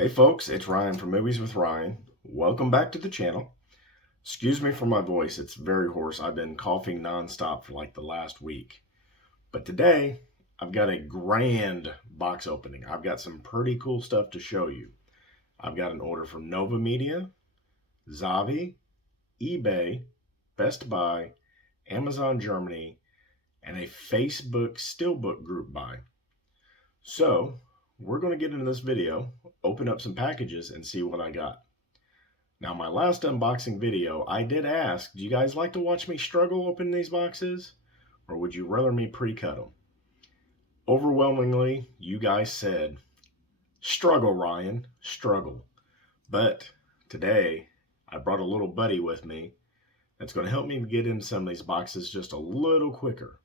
Hey folks, it's Ryan from Movies with Ryan. Welcome back to the channel. Excuse me for my voice, it's very hoarse. I've been coughing nonstop for like the last week. But today, I've got a grand box opening. I've got some pretty cool stuff to show you. I've got an order from Nova Media, Zavvi, eBay, Best Buy, Amazon Germany, and a Facebook steelbook group buy. So, we're going to get into this video, open up some packages, and see what I got. Now, my last unboxing video, I did ask, do you guys like to watch me struggle opening these boxes? Or would you rather me pre-cut them? Overwhelmingly, you guys said, struggle, Ryan, struggle. But today, I brought a little buddy with me that's going to help me get in some of these boxes just a little quicker.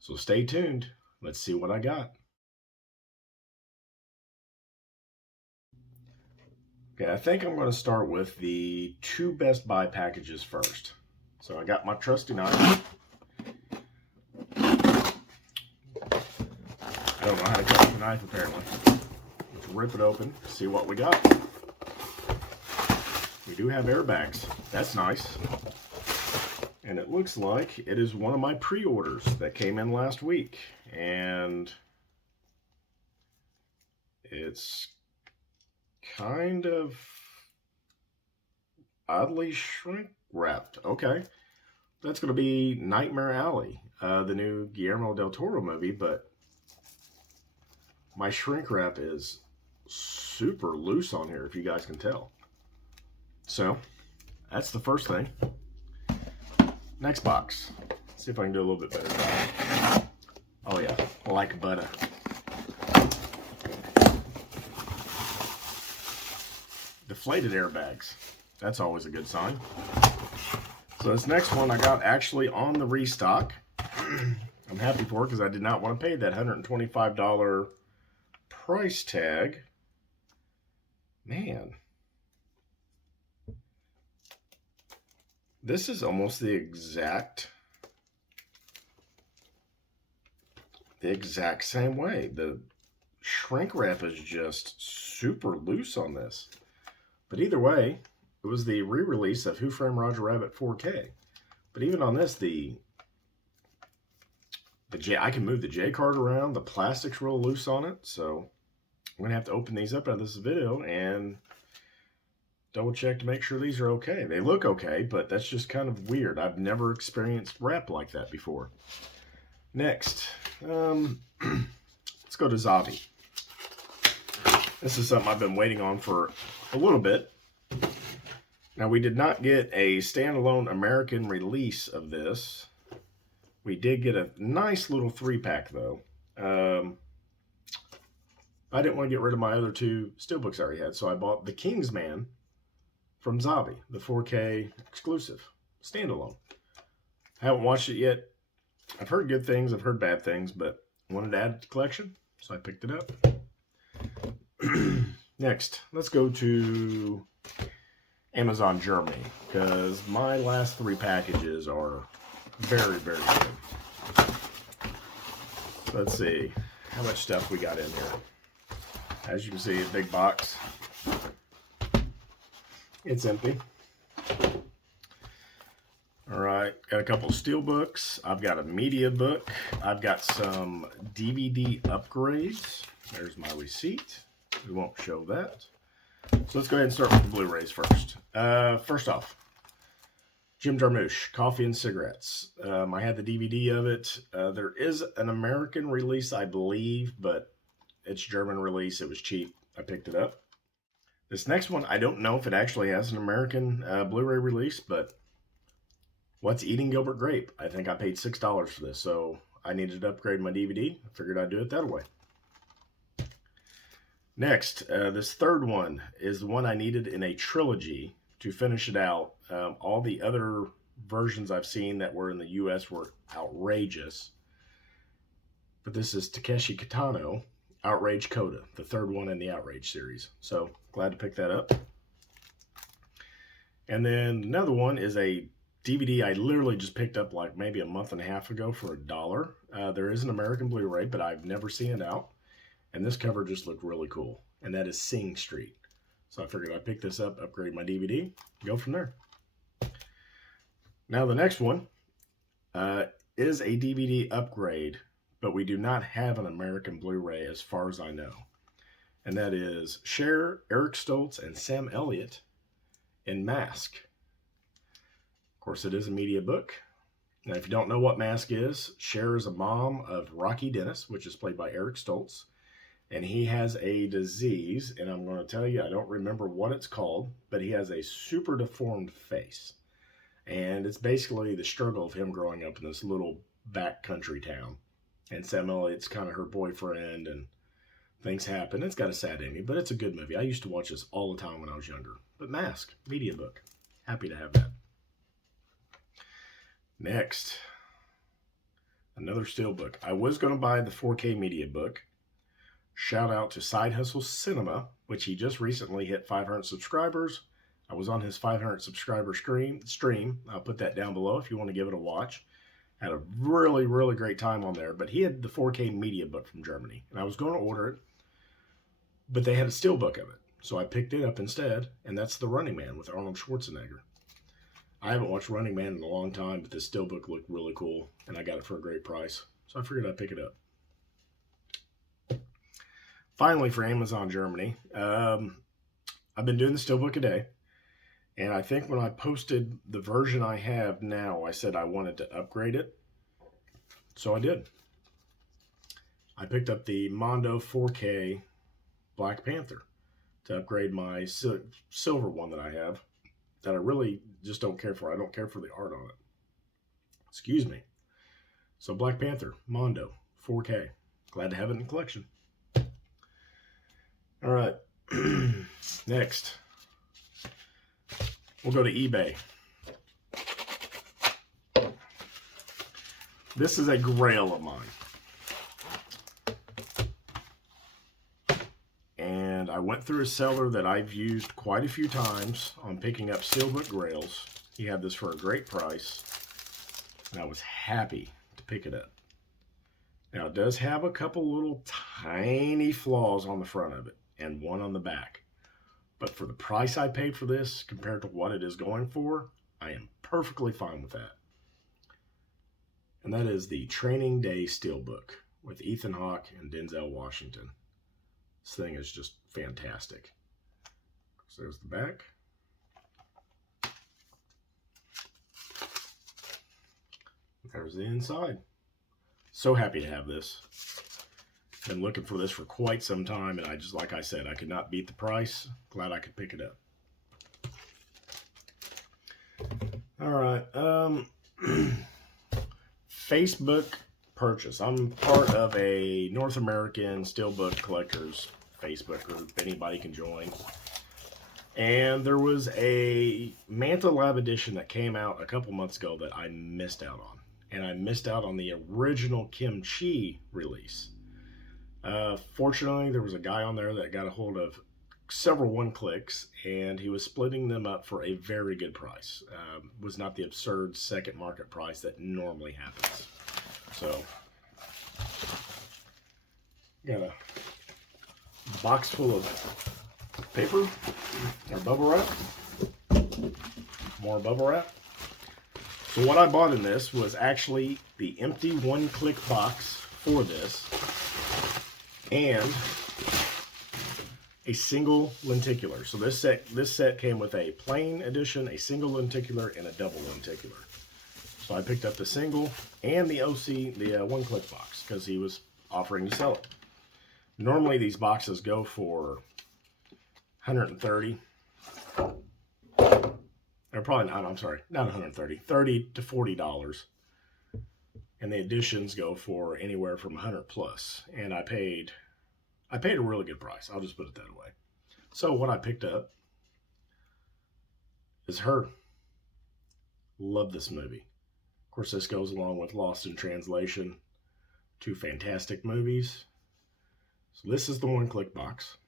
So stay tuned. Let's see what I got. Okay, I think I'm going to start with the two Best Buy packages first. So I got my trusty knife. I don't know how to cut the knife apparently. Let's rip it open, see what we got. We do have airbags. That's nice. And it looks like it is one of my pre-orders that came in last week. And it's kind of oddly shrink wrapped. Okay, that's going to be Nightmare Alley, the new Guillermo del Toro movie, but my shrink wrap is super loose on here, if you guys can tell. So that's the first thing. Next box. Let's see if I can do a little bit better. Oh yeah, like butter. Deflated airbags. That's always a good sign. So this next one I got actually on the restock. I'm happy for it because I did not want to pay that $125 price tag. Man. This is almost the exact same way. The shrink wrap is just super loose on this. But either way, it was the re-release of Who Framed Roger Rabbit 4K. But even on this, I can move the J card around. The plastic's real loose on it, so I'm gonna have to open these up out of this video and double check to make sure these are okay. They look okay, but that's just kind of weird. I've never experienced wrap like that before. Next, let's go to Zavvi. This is something I've been waiting on for a little bit. Now, we did not get a standalone American release of this. We did get a nice little 3-pack, though. I didn't want to get rid of my other two steelbooks I already had, so I bought The Kingsman from Zavvi, the 4K exclusive, standalone. I haven't watched it yet. I've heard good things, I've heard bad things, but I wanted to add it to the collection, so I picked it up. Next, let's go to Amazon Germany, because my last 3 packages are very, very good. So let's see how much stuff we got in here. As you can see, a big box. It's empty. All right, got a couple steel books. I've got a media book. I've got some DVD upgrades. There's my receipt. We won't show that. So let's go ahead and start with the Blu-rays first. First off, Jim Jarmusch, Coffee and Cigarettes. I had the DVD of it. There is an American release, I believe, but it's German release. It was cheap. I picked it up. This next one, I don't know if it actually has an American Blu-ray release, but What's Eating Gilbert Grape? I think I paid $6 for this, so I needed to upgrade my DVD. I figured I'd do it that way. Next, this third one is the one I needed in a trilogy to finish it out. All the other versions I've seen that were in the US were outrageous. But this is Takeshi Kitano, Outrage Coda, the third one in the Outrage series. So, glad to pick that up. And then another one is a DVD I literally just picked up like maybe a month and a half ago for $1. There is an American Blu-ray, but I've never seen it out. And this cover just looked really cool. and that is Sing Street. So I figured I'd pick this up, upgrade my DVD, go from there. Now the next one is a DVD upgrade, but we do not have an American Blu-ray as far as I know. And that is Cher, Eric Stoltz, and Sam Elliott in Mask. Of course, it is a media book. Now, if you don't know what Mask is, Cher is a mom of Rocky Dennis, which is played by Eric Stoltz. And he has a disease, and I'm going to tell you, I don't remember what it's called, but he has a super deformed face. And it's basically the struggle of him growing up in this little backcountry town. And Sam Elliott's kind of her boyfriend, and things happen. It's got a sad ending, but it's a good movie. I used to watch this all the time when I was younger. But Mask, media book. Happy to have that. Next, another steelbook. I was going to buy the 4K media book. Shout out to Side Hustle Cinema, which he just recently hit 500 subscribers. I was on his 500 subscriber stream. I'll put that down below if you want to give it a watch. Had a really, really great time on there. But he had the 4K media book from Germany, and I was going to order it, but they had a steelbook of it. So I picked it up instead, and that's The Running Man with Arnold Schwarzenegger. I haven't watched Running Man in a long time, but this steelbook looked really cool, and I got it for a great price. So I figured I'd pick it up. Finally, for Amazon Germany, I've been doing the steelbook a day, and I think when I posted the version I have now, I said I wanted to upgrade it, so I did. I picked up the Mondo 4K Black Panther to upgrade my silver one that I have, that I really just don't care for. I don't care for the art on it. Excuse me. So Black Panther, Mondo, 4K. Glad to have it in the collection. All right. Next, we'll go to eBay. This is a grail of mine. And I went through a seller that I've used quite a few times on picking up steelbook grails. He had this for a great price, and I was happy to pick it up. Now, it does have a couple little tiny flaws on the front of it and one on the back. But for the price I paid for this compared to what it is going for, I am perfectly fine with that. And that is the Training Day Steelbook with Ethan Hawke and Denzel Washington. This thing is just fantastic. So there's the back. There's the inside. So happy to have this. Been looking for this for quite some time, and I just, like I said, I could not beat the price. Glad I could pick it up. All right. Facebook purchase. I'm part of a North American Steelbook Collectors Facebook group. Anybody can join. And there was a Manta Lab edition that came out a couple months ago that I missed out on. And I missed out on the original Kim Chi release. Fortunately, there was a guy on there that got a hold of several one-clicks, and he was splitting them up for a very good price. Was not the absurd second market price that normally happens. So, got a box full of paper, or bubble wrap, more bubble wrap. So what I bought in this was actually the empty one-click box for this, and a single lenticular. So this set came with a plain edition, a single lenticular, and a double lenticular. So I picked up the single and the OC, the one-click box, because he was offering to sell it. Normally these boxes go for $130. Or probably not, I'm sorry, not $130, $30 to $40. And the editions go for anywhere from $100 plus. And I paid a really good price. I'll just put it that way. So what I picked up is Her. Love this movie. Of course, this goes along with Lost in Translation. Two fantastic movies. So this is the one-click box.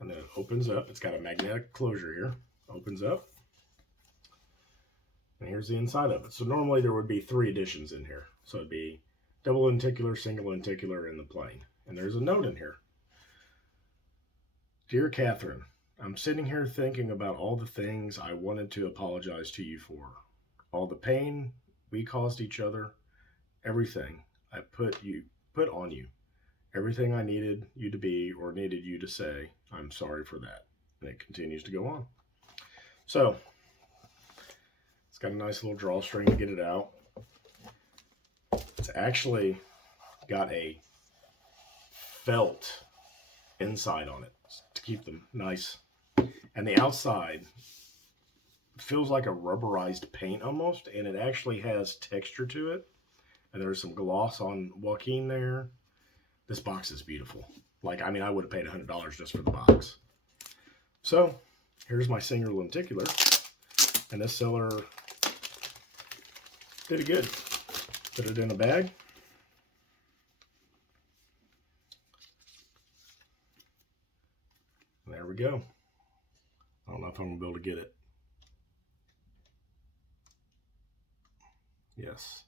And then it opens up. It's got a magnetic closure here. Opens up. And here's the inside of it. So normally there would be 3 editions in here. So it'd be double lenticular, single lenticular, and the plain. And there's a note in here. Dear Catherine, I'm sitting here thinking about all the things I wanted to apologize to you for. All the pain we caused each other, everything I put on you. Everything I needed you to be or needed you to say, I'm sorry for that. And it continues to go on. So, it's got a nice little drawstring to get it out. It's actually got a felt inside on it to keep them nice. And the outside feels like a rubberized paint almost, and it actually has texture to it. And there's some gloss on Joaquin there. This box is beautiful. Like, I mean, I would have paid $100 just for the box. So, here's my single lenticular. And this seller did it good. Put it in a bag. And there we go. I don't know if I'm going to be able to get it. Yes.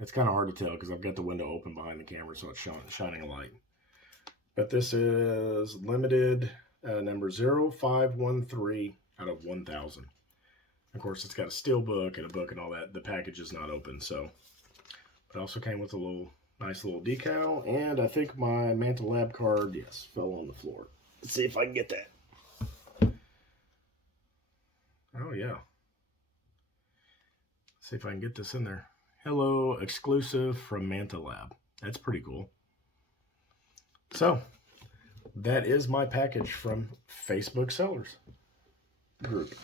It's kind of hard to tell because I've got the window open behind the camera, so it's shining a light. But this is limited number 0513 out of 1,000. Of course, it's got a steel book and a book and all that. The package is not open, so. It also came with a nice little decal, and I think my Mantle Lab card, yes, fell on the floor. Let's see if I can get that. Oh, yeah. Let's see if I can get this in there. Hello, exclusive from Mantle Lab. That's pretty cool. So, that is my package from Facebook Sellers Group.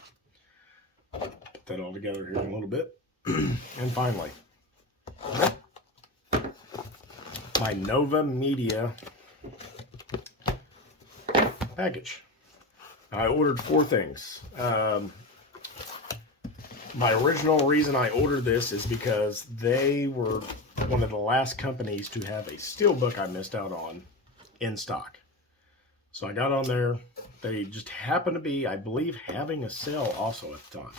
Put that all together here in a little bit. And finally, my Nova Media package. I ordered 4 things. My original reason I ordered this is because they were one of the last companies to have a steelbook I missed out on in stock. So I got on there. They just happened to be, I believe, having a sale also at the time.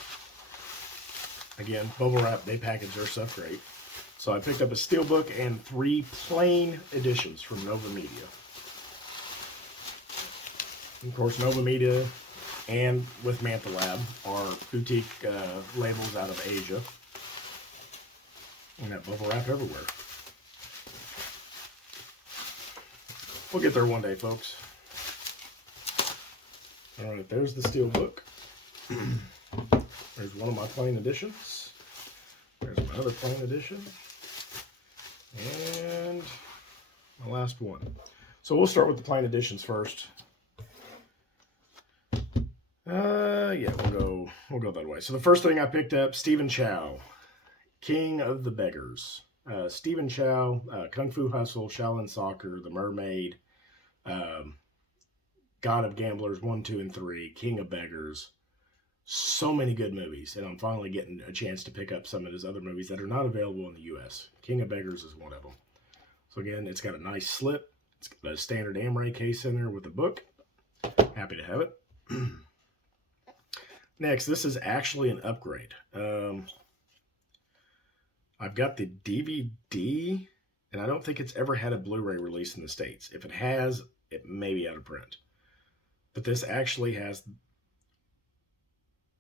Again, bubble wrap, they package their stuff great. So I picked up a steelbook and 3 plain editions from Nova Media. Of course, Nova Media and with Mantle Lab are boutique labels out of Asia. And that bubble wrap everywhere. We'll get there one day, folks. All right, there's the steelbook. There's one of my plain editions. There's my other plain edition. And my last one. So we'll start with the plain editions first. Yeah, we'll go that way. So the first thing I picked up, Stephen Chow, King of the Beggars. Stephen Chow, Kung Fu Hustle, Shaolin Soccer, The Mermaid, God of Gamblers 1, 2, and 3, King of Beggars. So many good movies, and I'm finally getting a chance to pick up some of his other movies that are not available in the U.S. King of Beggars is one of them. So again, it's got a nice slip. It's got a standard Amray case in there with a book. Happy to have it. Next, this is actually an upgrade. I've got the DVD, and I don't think it's ever had a Blu-ray release in the States. If it has, it may be out of print. But this actually has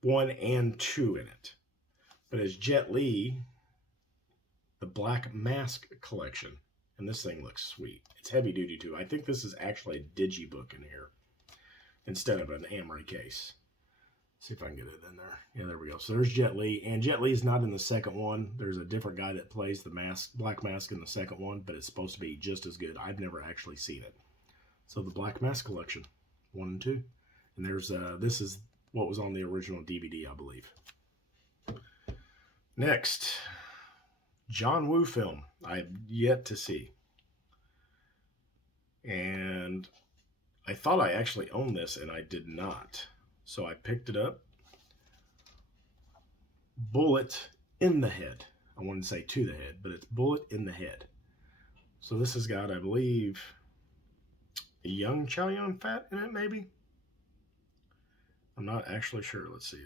1 and 2 in it. But it's Jet Li, the Black Mask collection. And this thing looks sweet. It's heavy duty too. I think this is actually a digibook in here instead of an Amray case. See if I can get it in there. Yeah, there we go. So there's Jet Li. And Jet Li is not in the second one. There's a different guy that plays the Black Mask in the second one, but it's supposed to be just as good. I've never actually seen it. So the Black Mask collection, 1 and 2. And there's this is what was on the original DVD, I believe. Next, John Woo film. I have yet to see. And I thought I actually owned this, and I did not. So I picked it up. Bullet in the Head. I wouldn't say to the head, but it's Bullet in the Head. So this has got, I believe, a young Chow Yun-fat in it, maybe? I'm not actually sure. Let's see.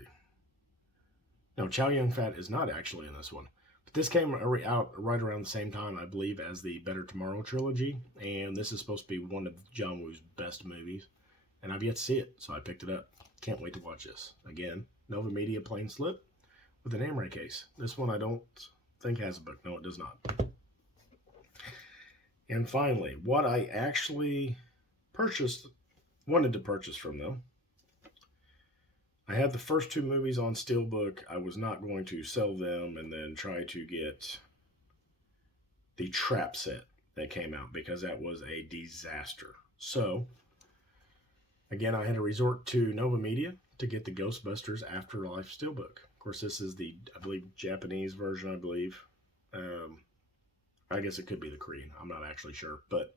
No, Chow Yun-fat is not actually in this one. But this came out right around the same time, I believe, as the Better Tomorrow trilogy, and this is supposed to be one of John Woo's best movies, and I've yet to see it, so I picked it up. Can't wait to watch this. Again, Nova Media plain slip with an Amray case. This one I don't think has a book. No, it does not. And finally, what I actually wanted to purchase from them. I had the first 2 movies on steelbook. I was not going to sell them and then try to get the trap set that came out because that was a disaster. So, again, I had to resort to Nova Media to get the Ghostbusters Afterlife steelbook. Of course, this is the, I believe, Japanese version, I believe. I guess it could be the Korean. I'm not actually sure. But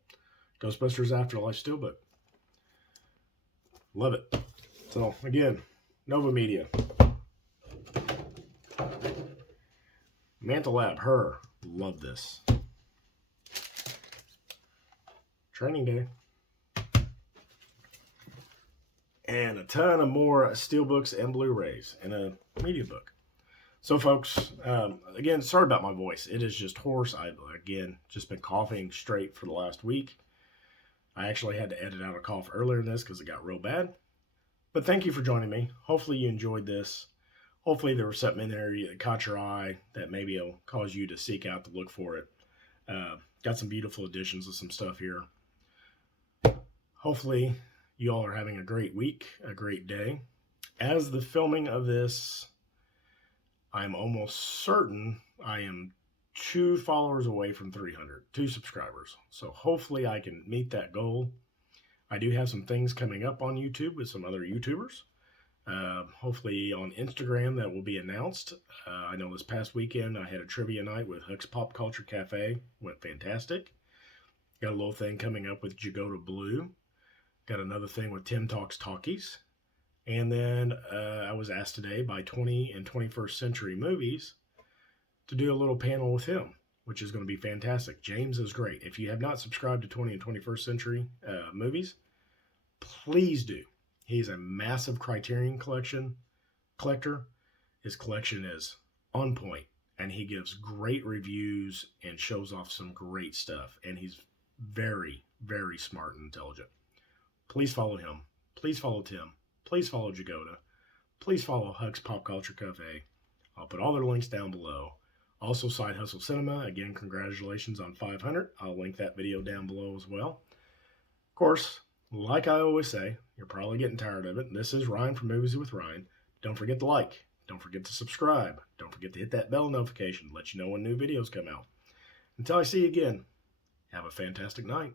Ghostbusters Afterlife steelbook. Love it. So, again, Nova Media. Mantle Lab, her. Love this. Training Day. And a ton of more steelbooks and Blu-rays and a media book. So, folks, again, sorry about my voice. It is just hoarse. I've, again, just been coughing straight for the last week. I actually had to edit out a cough earlier in this because it got real bad. But thank you for joining me. Hopefully you enjoyed this. Hopefully there was something in there that caught your eye that maybe will cause you to seek out to look for it. Got some beautiful additions of some stuff here. Hopefully you all are having a great week, a great day. As the filming of this, I'm almost certain I am 2 followers away from 300, 2 subscribers. So hopefully I can meet that goal. I do have some things coming up on YouTube with some other YouTubers. Hopefully on Instagram that will be announced. I know this past weekend I had a trivia night with Huck's Pop Culture Cafe. Went fantastic. Got a little thing coming up with Jagoda Blue. Got another thing with Tim Talks Talkies. And then I was asked today by 20 and 21st Century Movies to do a little panel with him, which is going to be fantastic. James is great. If you have not subscribed to 20 and 21st Century Movies, please do. He's a massive Criterion collector. His collection is on point, and he gives great reviews and shows off some great stuff. And he's very, very smart and intelligent. Please follow him. Please follow Tim. Please follow Jagoda. Please follow Huck's Pop Culture Cafe. I'll put all their links down below. Also, Side Hustle Cinema. Again, congratulations on 500. I'll link that video down below as well. Of course, like I always say, you're probably getting tired of it. This is Ryan from Movies with Ryan. Don't forget to like. Don't forget to subscribe. Don't forget to hit that bell notification to let you know when new videos come out. Until I see you again, have a fantastic night.